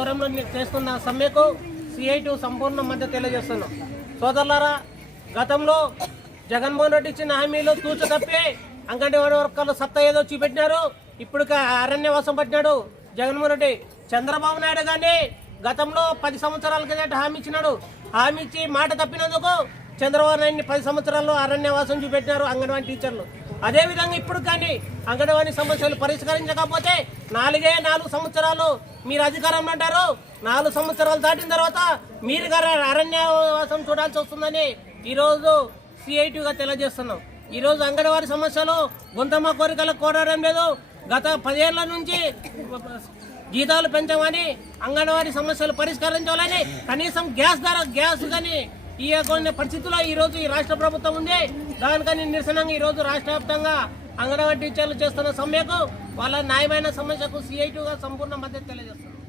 ఆధ్వర్యంలో చేస్తున్న సమ్మెకు సిఐటి సంపూర్ణ మద్దతు తెలియజేస్తున్నాం. సోదరులారా, గతంలో జగన్మోహన్ రెడ్డి ఇచ్చిన హామీలు తూచ తప్పి అంగన్వాడీ వర్కర్లు సత్తా ఏదో చూపెట్టినారు. ఇప్పుడు అరణ్యవాసం పట్టినాడు జగన్మోహన్ రెడ్డి. చంద్రబాబు నాయుడు గారిని గతంలో 10 సంవత్సరాల కిందట హామీ ఇచ్చినాడు. హామీ ఇచ్చి మాట తప్పినందుకు చంద్రబాబు నాయుడిని 10 సంవత్సరాల్లో అరణ్యవాసం చూపెట్టినారు అంగన్వాడీ టీచర్లు. అదేవిధంగా ఇప్పుడు కానీ అంగన్వాడీ సమస్యలు పరిష్కరించకపోతే 4 సంవత్సరాలు మీరు అధికారంలో అంటారు. 4 సంవత్సరాలు దాటిన తర్వాత మీరు అరణ్యవాసం చూడాల్సి వస్తుందని ఈరోజు సిఐటిగా తెలియజేస్తున్నాం. ఈరోజు అంగన్వాడీ సమస్యలు గొంతమ్మ కోరికలకు కోరడం లేదు. గత 10 ఏళ్ల నుంచి జీతాలు పెంచమని అంగన్వాడీ సమస్యలు పరిష్కరించాలని కనీసం గ్యాస్ కానీ ఇవ్వకునే పరిస్థితుల్లో ఈరోజు ఈ రాష్ట్ర ప్రభుత్వం ఉంది. దానికని నిరసనంగా ఈరోజు రాష్ట్ర వ్యాప్తంగా అంగన్వాడీ టీచర్లు చేస్తున్న సమ్మెకు వాళ్ళ న్యాయమైన సమస్యకు సిఐటిగా సంపూర్ణ మద్దతు తెలియజేస్తున్నారు.